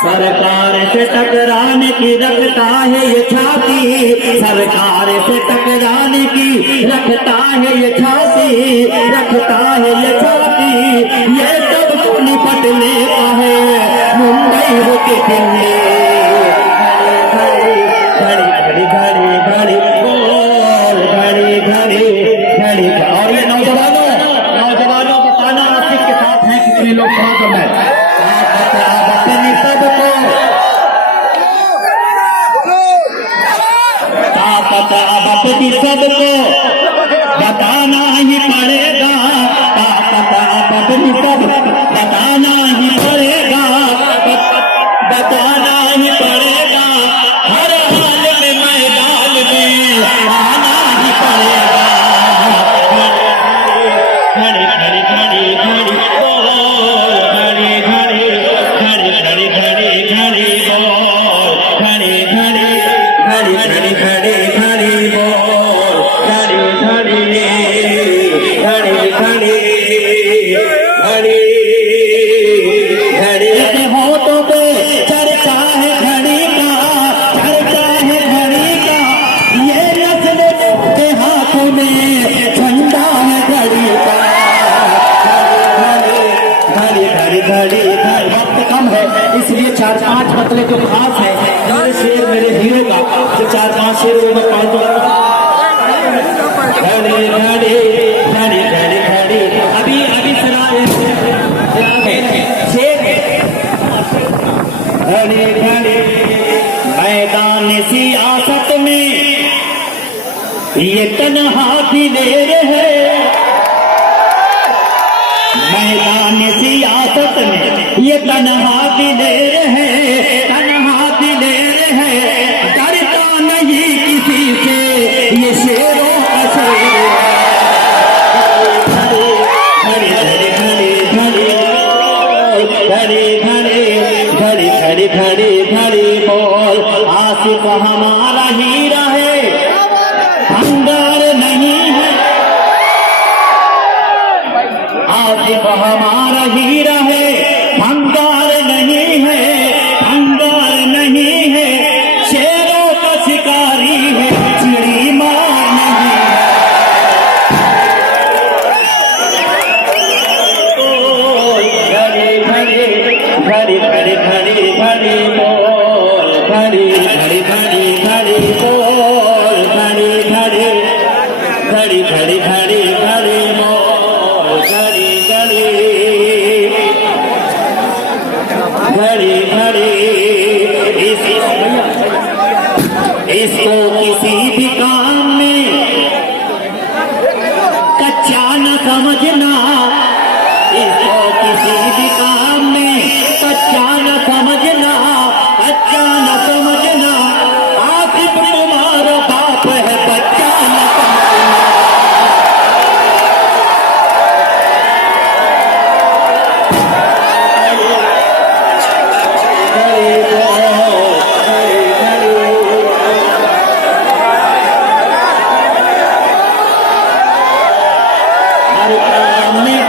सरकार से टकराने की रखता है ये छाती, सरकार से टकराने की रखता है ये छाती, रखता है ये छाती, ये सब को निपट लेता है मुंबई होके दिल्ली। घड़ी घड़ी घड़ी घड़ी घड़ी बोल घड़ी घड़ी घड़ी। और ये नौजवानों बताना आसिफ के साथ हैं कितने लोग साथ में अपनी सबको ताकत अपनी सबको बताना ही पड़ेगा, ताकत अपनी सब बताना ही पड़ेगा, बताना ही पड़ेगा, हर हाल में मैदान में आना ही पड़ेगा। घड़ी घड़ी घड़ी घड़ी बोल घड़ी घड़ी घड़ी घड़ी घड़ी घड़ी बोल घड़ी घड़ी होगा तो 4-5 शेर में पढ़ दो। घड़ी घड़ी घड़ी घड़ी घड़ी अभी अभी सुनाए शेर। घड़ी घड़ी मैदान सियासत में ये तन्हा दिलेर है। मैदान सियासत में ये तन्हा दिलेर है, तन्हा दिलेर है। डरता नहीं किसी से ये शेरों का शेर है। घड़ी घड़ी घड़ी घड़ी घड़ी घड़ी घड़ी घड़ी बोल। आसिफ हमारा हीरा है, भंगार नहीं है। आसिफ हमारा हीरा है, भंगार नहीं है, भंगार नहीं है। शेरों का शिकारी है, चिड़ी मार नहीं है। घड़ी घड़ी घड़ी घड़ी घड़ी बोल। घड़ी घड़ी घड़ी घड़ी बोल। घड़ी घड़ी घड़ी घड़ी घड़ी घड़ी बोल। घड़ी घड़ी घड़ी घड़ी इसको किसी भी काम में कच्चा न समझना। इसको किसी भी काम में कच्चा न समझना, कच्चा न समझना। आसिफ तुम्हारा बाप है, बच्चा न समझना। हर काम में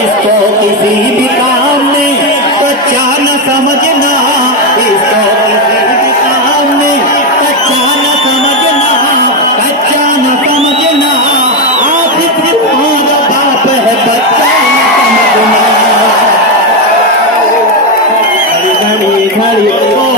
इसको किसी भी काम में कच्चा न समझना। इसको किसी भी काम में कच्चा न समझना, कच्चा न समझना। आसिफ तुम्हारा बाप है, बच्चा न समझना। घड़ी घड़ी घड़ी